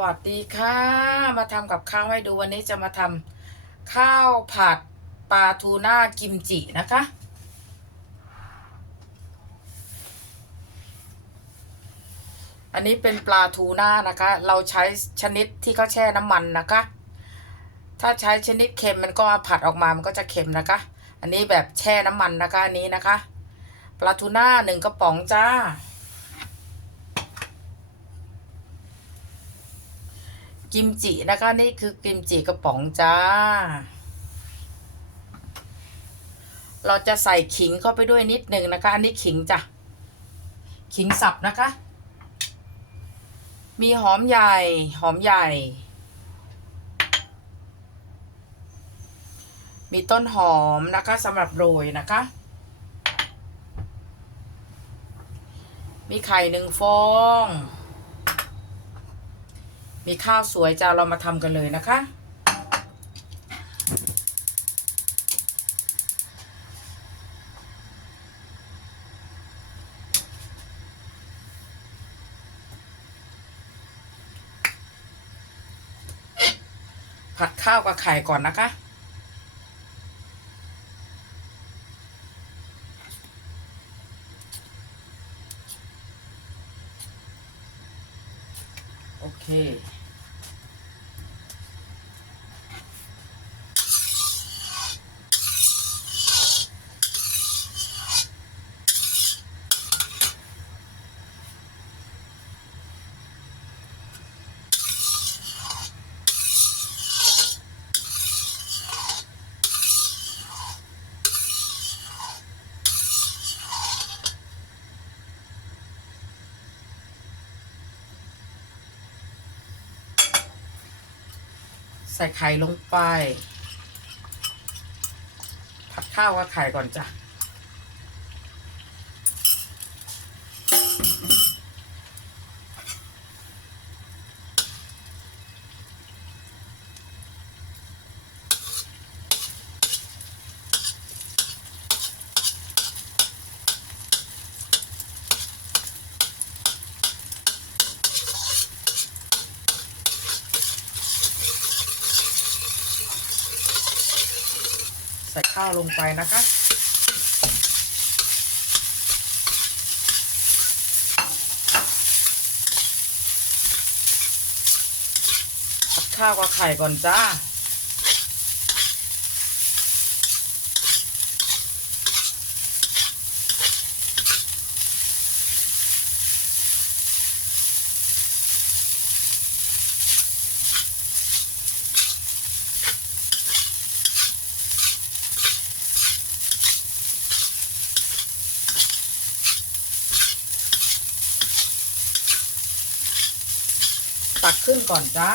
สวัสดีค่ะ มาทำกับข้าวให้ดูวันนี้จะมาทำข้าวผัดปลาทูน่ากิมจินะคะ อันนี้เป็นปลาทูน่านะคะ เราใช้ชนิดที่เขาแช่น้ำมันนะคะ ถ้าใช้ชนิดเค็มมันก็ผัดออกมามันก็จะเค็มนะคะ อันนี้แบบแช่น้ำมันนะคะอันนี้นะคะ ปลาทูน่าหนึ่งกระป๋องจ้า กิมจินะคะ นี่คือกิมจิกระป๋องจ้า เราจะใส่ขิงเข้าไปด้วยนิดหนึ่งนะคะ อันนี้ขิงจ้ะ ขิงสับนะคะ มีหอมใหญ่ หอมใหญ่ มีต้นหอมนะคะสำหรับโรยนะคะ มีไข่หนึ่งฟอง มีข้าวสวยจ้าเรามาทำกันเลยนะคะ ผัดข้าวกับไข่ก่อนนะคะโอเค ใส่ไข่ลงไป ผัดข้าวกับไข่ก่อนจ้ะ ส่ข้าวลงไปนะคะผัดข้าวกับไข่ก่อนจ้า ตักขึ้นก่อนจ้า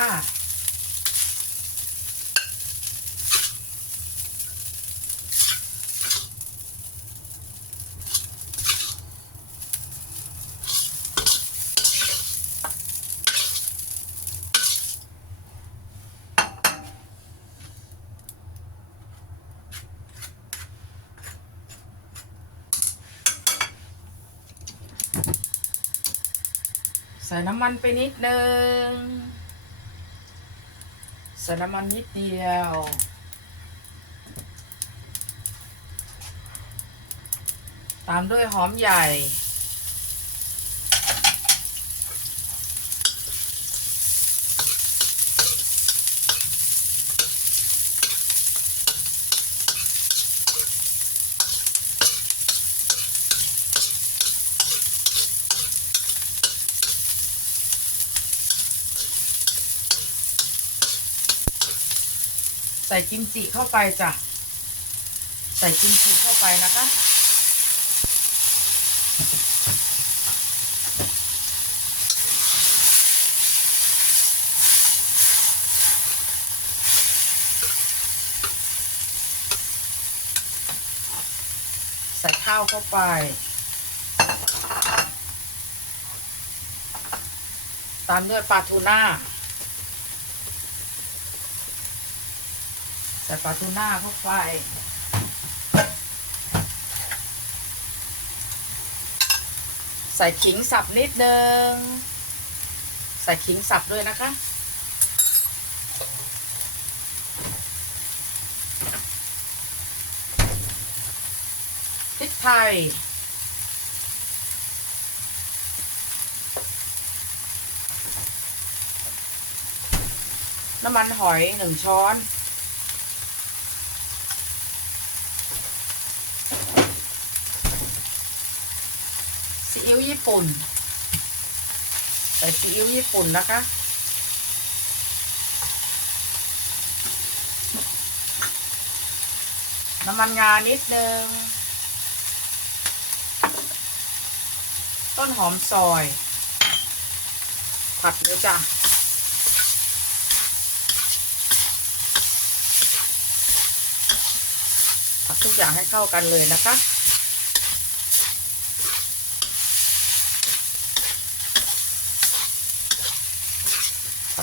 ส่น้ำมันไปนิดนึงใส่น้ำมันนิดเดียวตามด้วยหอมใหญ่ ใส่กิมจิเข้าไปจ้ะ ใส่กิมจิเข้าไปนะคะ ใส่ข้าวเข้าไปตามด้วยปลาทูน่า ส่ปลาทูน่าเข้าไปใส่ขิงสับนิดนึง ใส่ขิงสับด้วยนะคะ พริกไทย น้ำมันหอยหนึ่งช้อน ซีอิ๊วญี่ปุ่น ใส่ซีอิ๊วญี่ปุ่นนะคะ น้ำมันงานิดนึง ต้นหอมซอย ผัดเลยจ้ะผัดทุกอย่างให้เข้ากันเลยนะคะ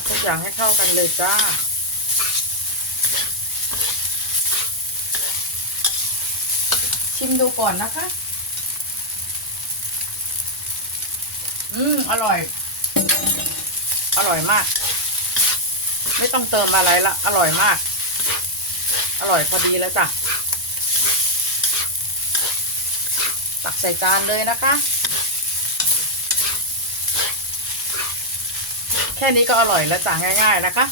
ทุกอย่างให้เข้ากันเลยจ้า ชิมดูก่อนนะคะ อืม อร่อย อร่อยมาก ไม่ต้องเติมอะไรละ อร่อยมาก อร่อยพอดีแล้วจ้ะ ตักใส่จานเลยนะคะ แค่นี้ก็อร่อยแล้วจ้ะง่าย ๆ นะคะ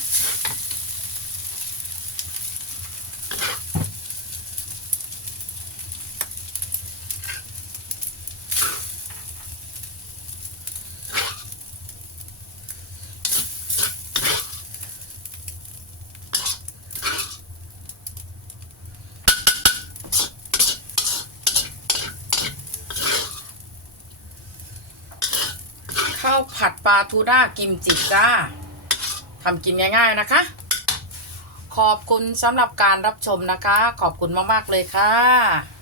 ข้าวผัดปลาทูน่ากิมจิจ้าทำกินง่าย ๆนะคะ ขอบคุณสำหรับการรับชมนะคะ ขอบคุณมากๆเลยค่ะ